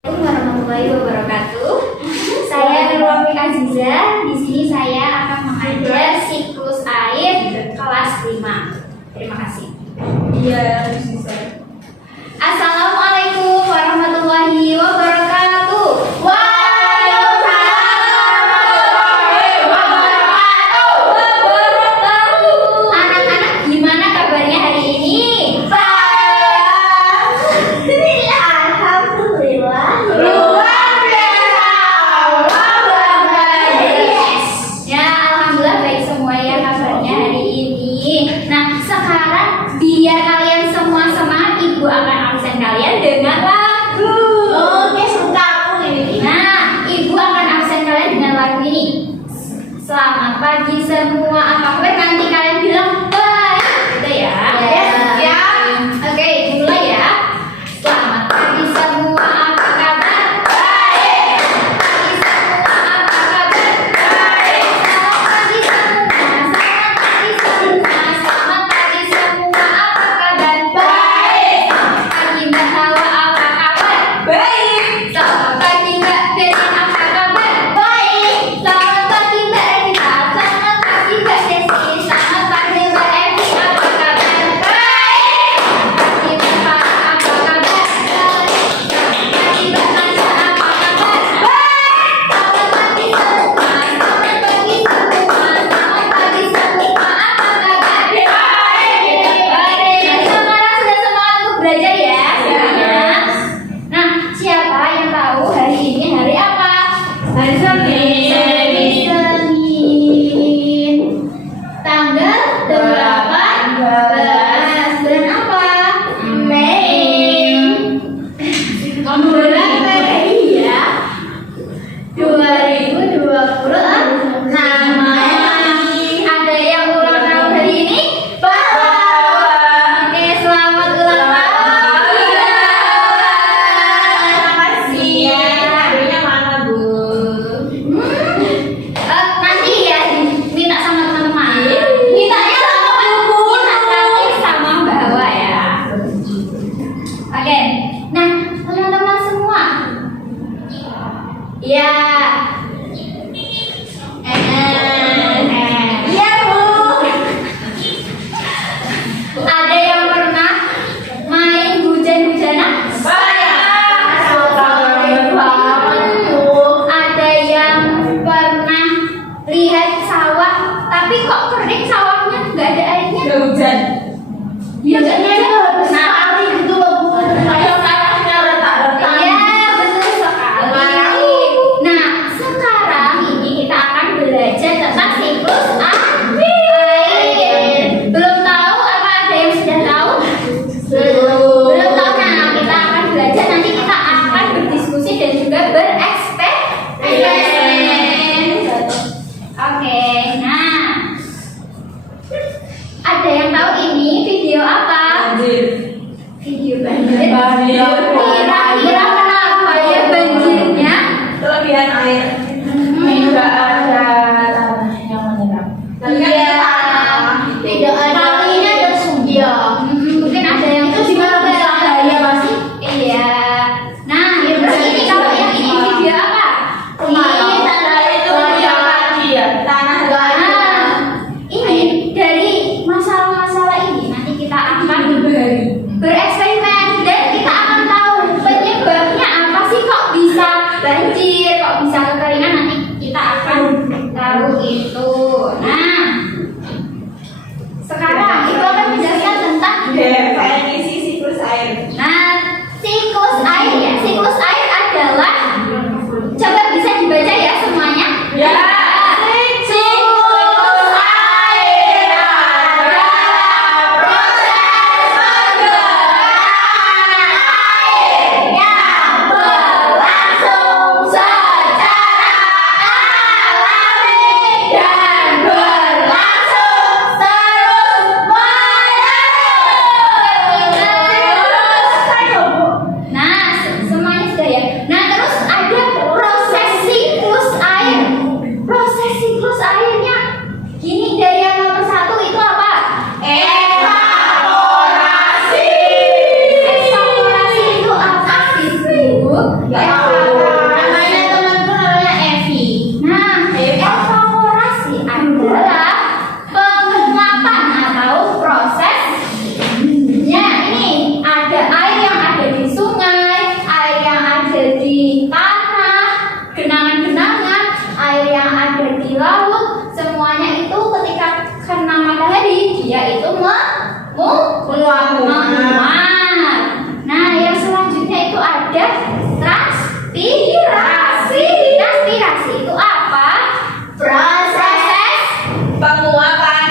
Assalamualaikum warahmatullahi wabarakatuh. Saya Nurwati Aziza. Di sini saya akan mengajar siklus air kelas 5. Terima kasih. Iya, bisa. Assalamualaikum warahmatullahi wabarakatuh. Anak-anak, gimana kabarnya hari ini? Alhamdulillah. Luar biasa. Ya, alhamdulillah baik semua ya kabarnya hari ini. Nah, sekarang biar kalian semua semangat, Ibu akan absen kalian dengan lagu. Oke, suka aku ini. Nah, Ibu akan absen kalian dengan lagu ini. Selamat pagi semua, apa kabar? Nanti kalian bilang baik, gitu ya. Ya. Oke, mulai ya. Selamat pagi semua, apa kabar? Baik. Pagi semua, apa kabar? Baik. Selamat pagi semua, selamat pagi semua, selamat pagi semua, apa kabar? Baik. Selamat pagi Mbak Hawa, apa kabar? Baik. Selamat pagi Mbak Firman, apa kabar? Baik. Selamat pagi Mbak Rita, selamat pagi Mbak Desi, selamat pagi Mbak Evi, apa kabar? Baik. Pagi Mbak Farah, apa kabar? Baik. Pagi Mbak Nasya, apa kabar? Baik. Selamat pagi semua, selamat pagi semua, selamat pagi semua, apa kabar? Baik. Baik. Sekarang sudah semangat untuk belajar ya? Nah, siapa yang tahu hari ini hari apa? Hari Senin. Hari Senin. Tanggal 18 bulan apa? Mei. Bulan Mei ya. 2020. Ada yang ulang tahun hari ini? Oke, selamat ulang tahun. Makasih. Hadirnya mana, Bu? Nanti ya minta sama teman-teman. Mintanya sama Bu. Nanti sama Mbak Hawa ya. Oke. Nah, teman-teman semua. Ya. Iya, Bu. Ada yang pernah main hujan-hujanan? Saya. Ada yang pernah lihat sawah, tapi kok kering sawahnya nggak ada airnya? Udah hujan. Biasanya itu harus sekali gitu loh, Bu. Kayak tanahnya retak-retak. Iya, betul sekali. Nah, sekarang ini kita akan belajar tentang siklus air. Belum tahu apa ada yang sudah tahu? Belum tahu. Nah, kita akan belajar, nanti kita akan berdiskusi dan juga bereksperimen. Oke, nah, ada yang tahu ini video apa? Banjir. Video banjir. Banjir. Kira-kira kenapa ya banjirnya? Kelebihan air. Tidak ada tanah yang menyerap. Iya. Tidak ada. Kalinya ada iya. Mungkin ada yang Itu gimana bisa bahaya masih? Iya. Nah, ini kalau yang ini video apa? Ini tanda itu yang tadi ya. Tanah Nah, ini dari masalah-masalah ini nanti kita akan bereksperimen dan kita akan tahu penyebabnya apa sih kok bisa banjir, kok bisa kekeringan, nanti kita akan tahu itu. Nah, sekarang itu akan menjelaskan tentang definisi siklus air. nah, siklus air ya. Siklus air adalah, coba bisa dibaca ya semuanya. Ya. Siklus air adalah proses pergerakan air yang berlangsung Namanya temanku namanya Evi. Nah, evaporasi adalah penguapan atau proses. Ya, ini ada air yang ada di sungai, air yang ada di tanah, genangan-genangan, air yang ada di laut, semuanya itu ketika kena matahari dia itu menguap. Nah, yang selanjutnya itu ada transpirasi. Transpirasi itu apa? Proses Penguapan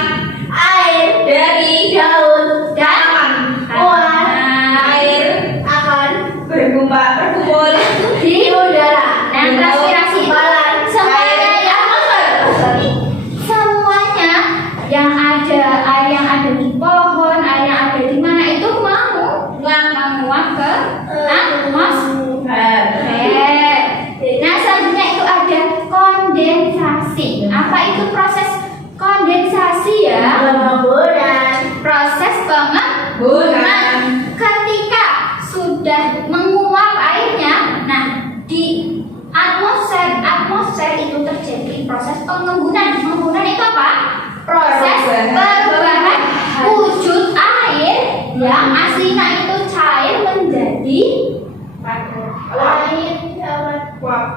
air dari daun dan air akan berkumpul di udara. Nah, transpirasi itu semuanya yang ada air yang ada di pohon, air yang ada di mana itu menguap ke atmosfer. Nah, selanjutnya itu ada kondensasi. Apa itu proses kondensasi ya? Proses pengembunan. Ketika sudah menguap airnya, nah di atmosfer itu terjadi proses pengembunan. Pengembunan itu apa? Proses perubahan wujud air yang aslinya itu cair menjadi uap.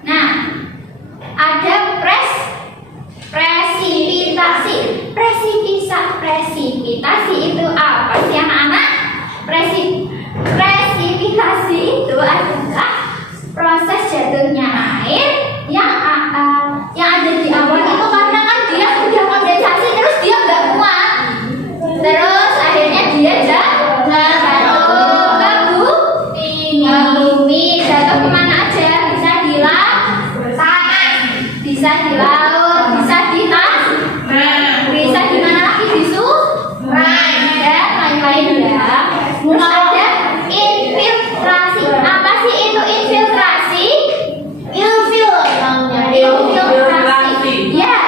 Nah, ada presipitasi. Presipitasi itu apa sih anak-anak? Presipitasi itu adalah proses jatuhnya air yang ada di awan itu karena kan dia sudah kondensasi terus dia nggak kuat, terus akhirnya dia jatuh ke bumi. Jatuh kemana aja? Bisa di tanah, bisa di laut, bisa di tanah, bisa di mana lagi? Di sungai dan lain-lain ya. Ada infiltrasi. Apa sih itu infiltrasi? Infiltrasi. Ya.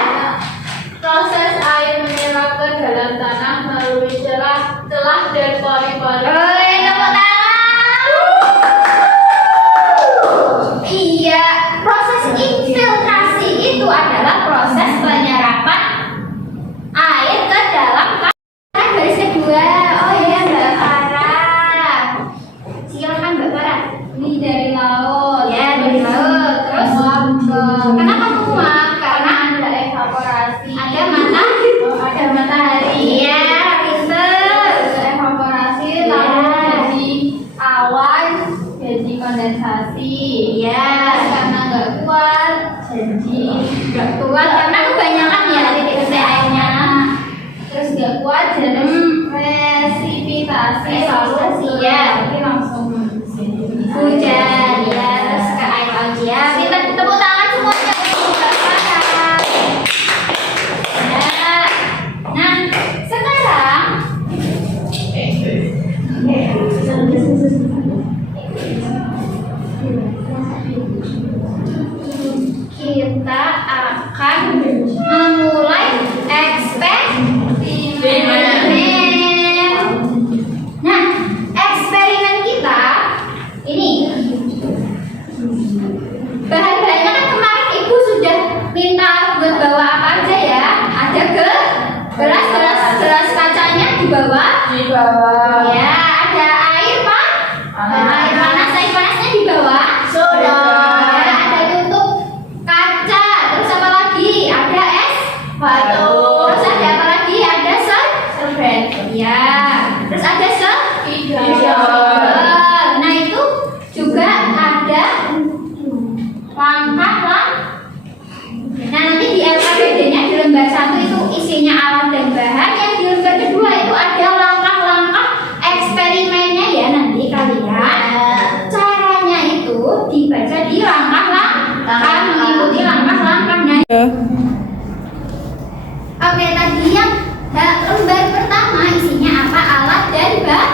Proses air menyerap ke dalam tanah melalui celah dan pori-pori. Tepuk tangan. Iya, proses infiltrasi itu adalah proses penyerapan air ke dalam baris kedua. Oh iya, Mbak Farah. Silakan Mbak Farah. Ini dari laut. Ya, dari laut. Terus kenapa menguap? Karena ada evaporasi. Ada matahari. Iya, pinter. Evaporasi lalu jadi awan, jadi kondensasi. Iya. Karena nggak kuat, jadi Nggak kuat karena kebanyakan ya titik-titik airnya. terus nggak kuat jadi presipitasi Ya. Jadi langsung Hujan ya, terus ke air laut ya. Kita tepuk tangan semuanya. Ya. Nah, sekarang kita akan memulai eksperimen. Nah, eksperimen kita ini bahan-bahannya kan kemarin ibu sudah minta buat bawa apa aja ya? Ada gelas kacanya dibawa. di bawah Ya, ada air pak. Air panasnya dibawa. Soda. Ya, ada tutup kaca. Terus apa lagi? Ada es Batu. Terus ada apa lagi? Ada Serbet. Ya. Terus ada Spidol. Nah, itu juga ada langkah. Nah, nanti di LKPD-nya di lembar 1 itu isinya alat dan bahan. Yang di lembar kedua itu ada langkah-langkah eksperimennya ya nanti kalian. Caranya itu dibaca di langkah-langkah, mengikuti langkah-langkahnya. Oke, tadi yang lembar pertama isinya apa? Alat dan bahan.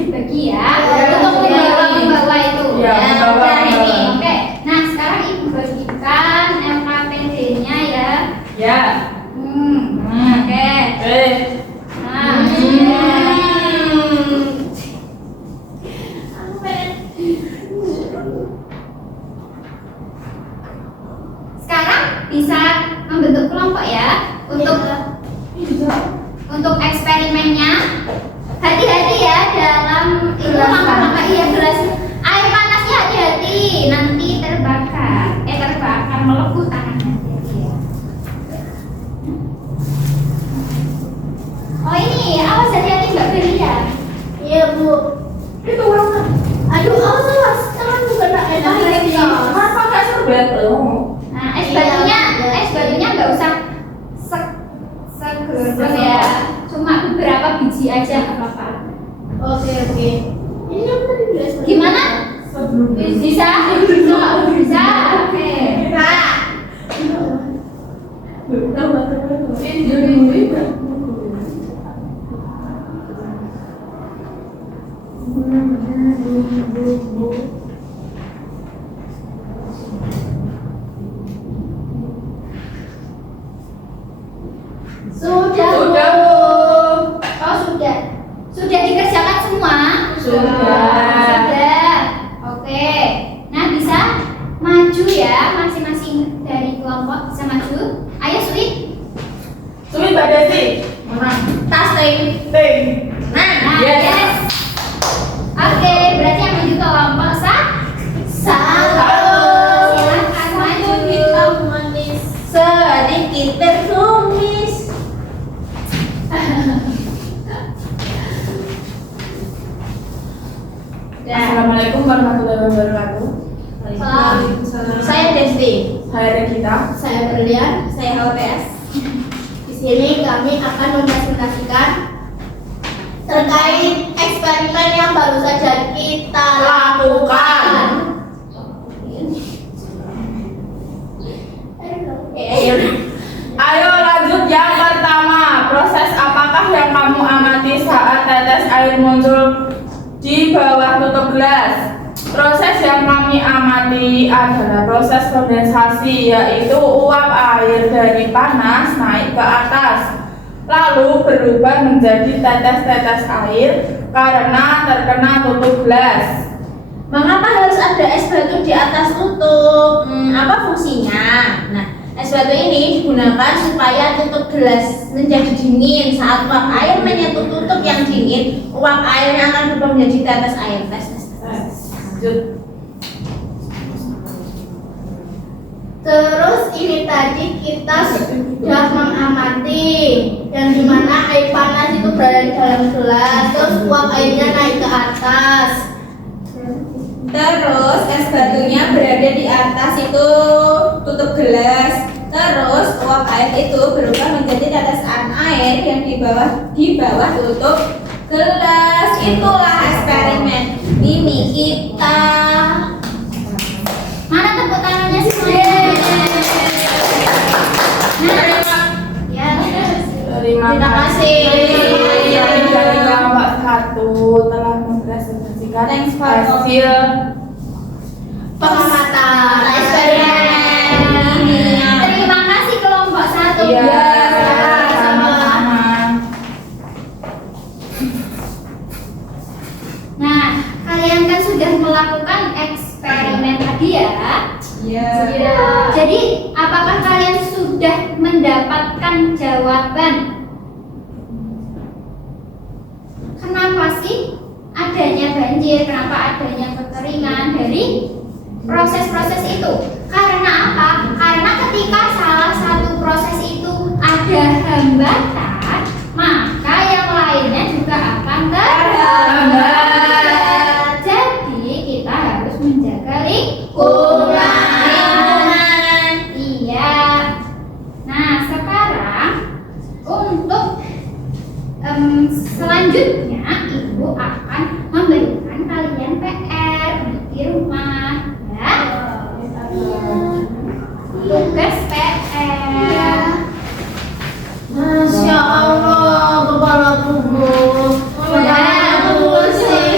dibagi ya. Ya, Untuk ya. membawa itu. Ya, membawa. Nah, ini. Oke. Nah, sekarang ibu bagikan LKPD-nya ya. Ya. Oke. Oke. Nah, sekarang bisa membentuk kelompok ya untuk eksperimennya. Hati-hati ya dalam itu langkah-langkah gelas air panasnya, hati-hati nanti terbakar melepuh tangannya. Oh ini awas, hati-hati Mbak Belia. Iya Bu. Itu orang. Aduh, awas tangan bukan enak. Kenapa nggak serbet? Nah, es Iya, batunya nggak usah segerbang ya, cuma beberapa biji aja nggak apa-apa. Oke. Ini kan tadi gelas. Gimana? Bisa? Bisa. Oke. Sudah. Sudah. Oh sudah. Sudah dikerjakan semua? Sudah. Oke. Nah bisa maju ya, masing-masing dari kelompok bisa maju. Ayo Sweet. Sulit Mbak Desi. Menang. Tasting. Ting. Nah, Yes. yes. Oke, berarti yang maju kelompok Satu. Silakan maju. Kita manis sedikit tertumis. Assalamualaikum warahmatullahi wabarakatuh. Saya Desti. Saya Regita. Saya Berlian. Saya HWPS. Di sini kami akan mempresentasikan terkait eksperimen yang baru saja kita lakukan. Ayo lanjut yang pertama. Proses apakah yang kamu amati saat tetes air muncul di bawah tutup gelas? Proses yang kami amati adalah proses kondensasi, yaitu uap air dari panas naik ke atas, lalu berubah menjadi tetes-tetes air karena terkena tutup gelas. Mengapa harus ada es batu di atas tutup? Apa fungsinya? Nah, es batu ini digunakan supaya tutup gelas menjadi dingin. Saat uap air menyentuh tutup yang dingin, uap airnya akan berubah menjadi tetes air. Tes. Lanjut. Terus ini tadi kita sudah mengamati yang dimana air panas itu berada di dalam gelas, terus uap airnya naik ke atas. Terus es batunya berada di atas itu tutup gelas. Terus uap air itu berubah menjadi tetesan air yang di bawah tutup gelas. Itulah eksperimen ini kita. Mana tepuk tangannya semuanya? Nah, ya. Terima kasih. Dari kelompok 1 telah mempresentasikan Thanks for hasil Pengamatan eksperimen ini. Terima kasih kelompok 1. Iya, sama-sama. sama-sama. Nah, kalian kan sudah melakukan eksperimen tadi ya? Iya. Jadi, apakah kalian sudah mendapatkan jawaban? Kenapa sih adanya banjir? Kenapa adanya kekeringan dari proses-proses itu? Karena apa? Karena ketika salah satu proses itu ada hambatan, maka yang lainnya juga akan terhambat. Jadi kita harus menjaga lingkungan. Iya. Nah sekarang untuk selanjutnya ibu akan memberikan kalian PR untuk di rumah ya. Tugas PR. Masya Allah, kepala tubuh. Ya. Pusing.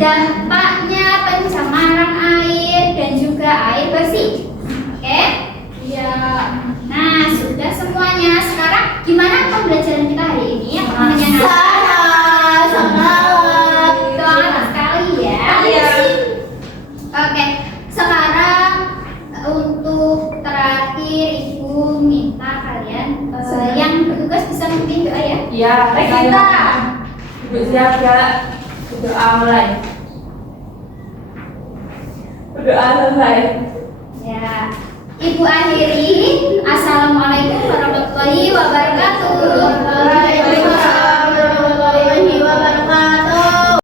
dampaknya pencemaran air dan juga air bersih. Oke? Iya. Nah, sudah semuanya. Sekarang gimana pembelajaran kita hari ini? Apakah menyenangkan? Semangat. Semangat sekali ya. Iya. Oke, sekarang untuk terakhir Ibu minta kalian yang bertugas bisa memimpin doa ya. Iya. Kita. Ibu siap ya? Berdoa mulai. Berdoa selesai. Ya, Ibu akhiri